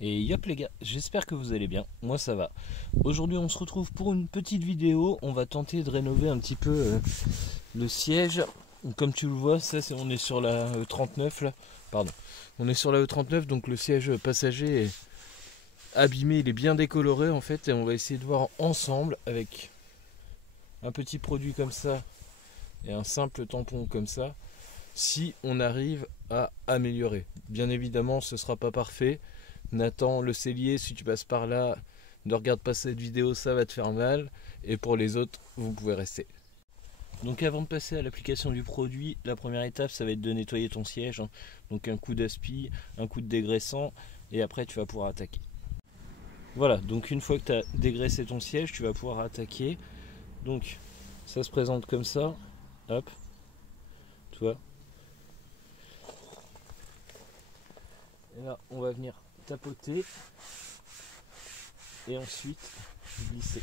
Et yop les gars, j'espère que vous allez bien, moi ça va. Aujourd'hui on se retrouve pour une petite vidéo, on va tenter de rénover un petit peu le siège. Comme tu le vois, on est sur la E39 là, pardon. On est sur la E39, donc le siège passager est abîmé, il est bien décoloré en fait. Et on va essayer de voir ensemble avec un petit produit comme ça et un simple tampon comme ça, si on arrive à améliorer. Bien évidemment ce sera pas parfait. Nathan le cellier, si tu passes par là, ne regarde pas cette vidéo, ça va te faire mal. Et pour les autres, vous pouvez rester. Donc avant de passer à l'application du produit, la première étape ça va être de nettoyer ton siège. Donc un coup d'aspi, un coup de dégraissant, et après tu vas pouvoir attaquer. Voilà, donc une fois que tu as dégraissé ton siège, tu vas pouvoir attaquer. Donc ça se présente comme ça. Hop, tu vois. Et là on va venir tapoter et ensuite glisser.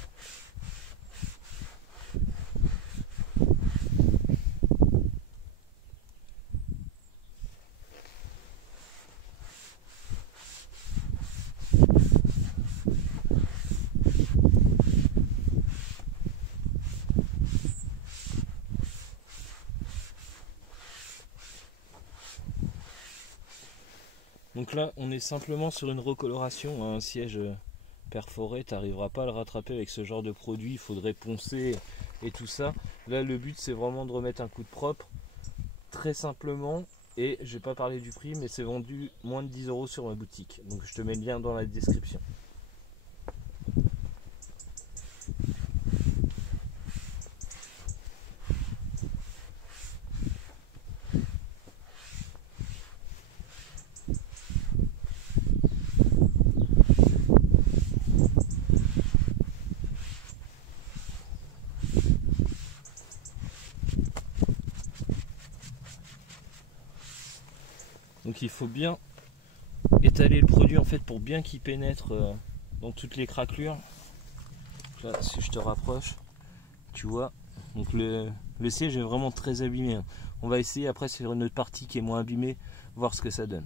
Donc là on est simplement sur une recoloration, un siège perforé, tu n'arriveras pas à le rattraper avec ce genre de produit, il faudrait poncer et tout ça. Là le but c'est vraiment de remettre un coup de propre, très simplement, et je vais pas parler du prix mais c'est vendu moins de 10 € sur ma boutique, donc je te mets le lien dans la description. Donc il faut bien étaler le produit en fait pour bien qu'il pénètre dans toutes les craquelures. Là, si je te rapproche, tu vois, donc le siège est vraiment très abîmé. On va essayer après sur une autre partie qui est moins abîmée, voir ce que ça donne.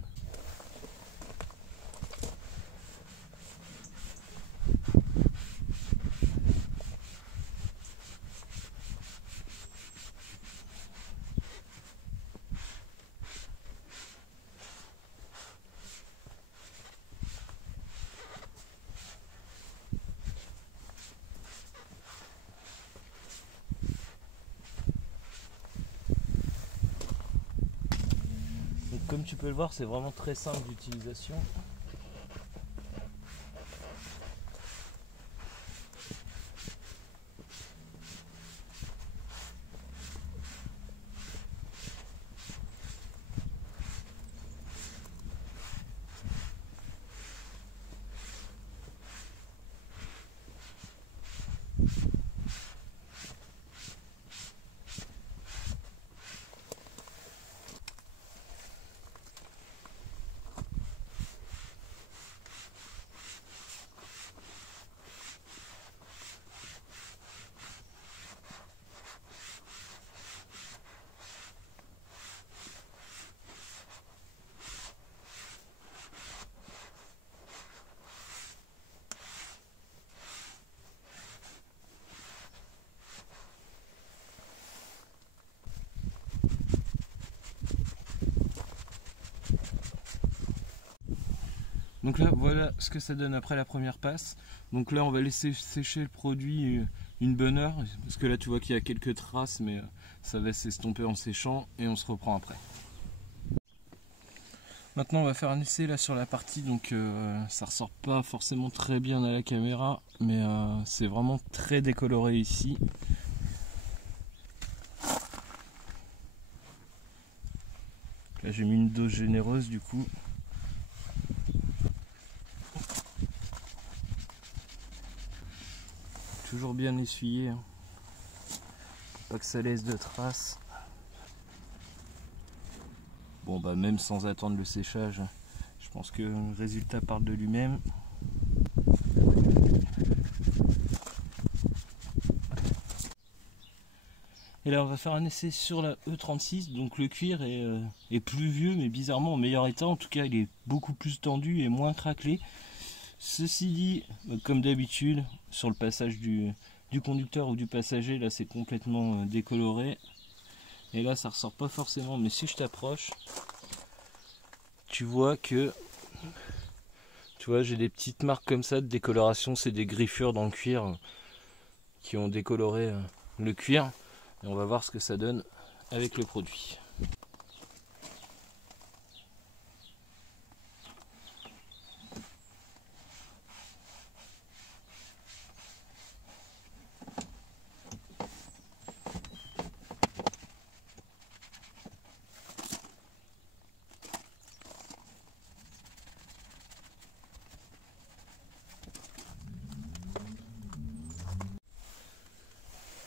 Donc, comme tu peux le voir, c'est vraiment très simple d'utilisation. Donc là, voilà ce que ça donne après la première passe. Donc là, on va laisser sécher le produit une bonne heure. Parce que là, tu vois qu'il y a quelques traces, mais ça va s'estomper en séchant et on se reprend après. Maintenant, on va faire un essai là sur la partie. Donc ça ressort pas forcément très bien à la caméra, mais c'est vraiment très décoloré ici. Là, j'ai mis une dose généreuse du coup. Toujours bien essuyé, hein. Pas que ça laisse de traces. Bon bah même sans attendre le séchage, je pense que le résultat parle de lui-même. Et là on va faire un essai sur la E36. Donc le cuir est plus vieux mais bizarrement en meilleur état. En tout cas il est beaucoup plus tendu et moins craquelé. Ceci dit, comme d'habitude, sur le passage du conducteur ou du passager, là c'est complètement décoloré. Et là ça ressort pas forcément, mais si je t'approche, tu vois que... Tu vois, j'ai des petites marques comme ça de décoloration, c'est des griffures dans le cuir qui ont décoloré le cuir. Et on va voir ce que ça donne avec le produit.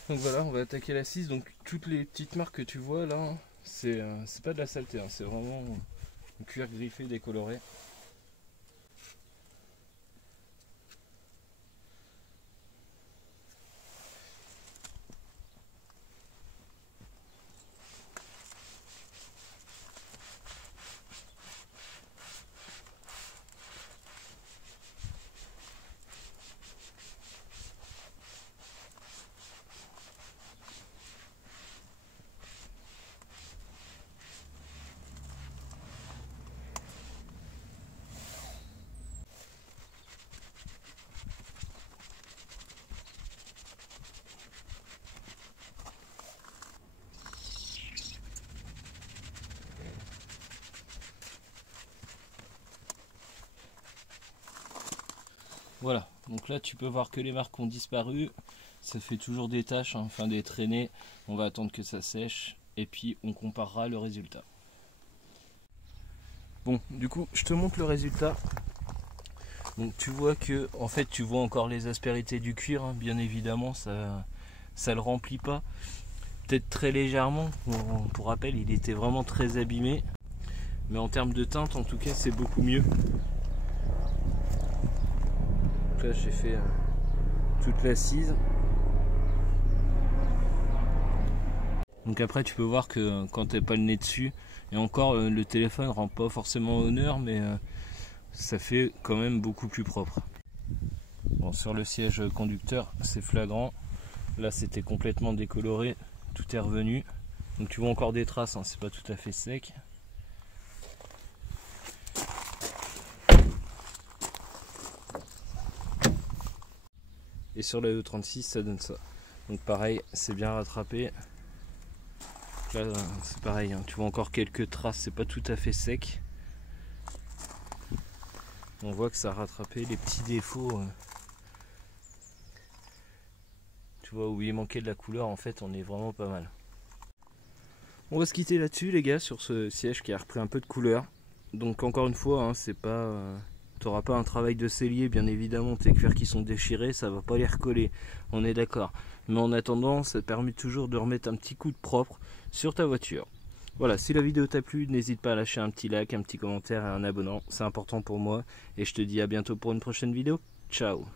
Donc voilà, on va attaquer la 6. Donc toutes les petites marques que tu vois là, c'est pas de la saleté, hein, c'est vraiment un cuir griffé décoloré. Voilà, donc là tu peux voir que les marques ont disparu, ça fait toujours des taches, hein, enfin des traînées, on va attendre que ça sèche et puis on comparera le résultat. Bon, du coup je te montre le résultat. Donc tu vois que, en fait tu vois encore les aspérités du cuir, hein, bien évidemment ça le remplit pas, peut-être très légèrement, pour rappel il était vraiment très abîmé, mais en termes de teinte en tout cas c'est beaucoup mieux. Là j'ai fait toute l'assise. Donc après tu peux voir que quand t'as pas le nez dessus, et encore le téléphone rend pas forcément honneur, mais ça fait quand même beaucoup plus propre. Bon, sur le siège conducteur c'est flagrant, là c'était complètement décoloré, tout est revenu. Donc tu vois encore des traces, hein, c'est pas tout à fait sec. Et sur la E36 ça donne ça. Donc pareil, c'est bien rattrapé. Là c'est pareil, hein, tu vois encore quelques traces, c'est pas tout à fait sec. On voit que ça a rattrapé les petits défauts. Tu vois où il manquait de la couleur, en fait on est vraiment pas mal. On va se quitter là-dessus les gars, sur ce siège qui a repris un peu de couleur. Donc encore une fois, hein, c'est pas... T'auras pas un travail de sellier, bien évidemment, tes cuirs qui sont déchirés, ça va pas les recoller, on est d'accord. Mais en attendant, ça te permet toujours de remettre un petit coup de propre sur ta voiture. Voilà, si la vidéo t'a plu, n'hésite pas à lâcher un petit like, un petit commentaire et un abonnement, c'est important pour moi. Et je te dis à bientôt pour une prochaine vidéo. Ciao!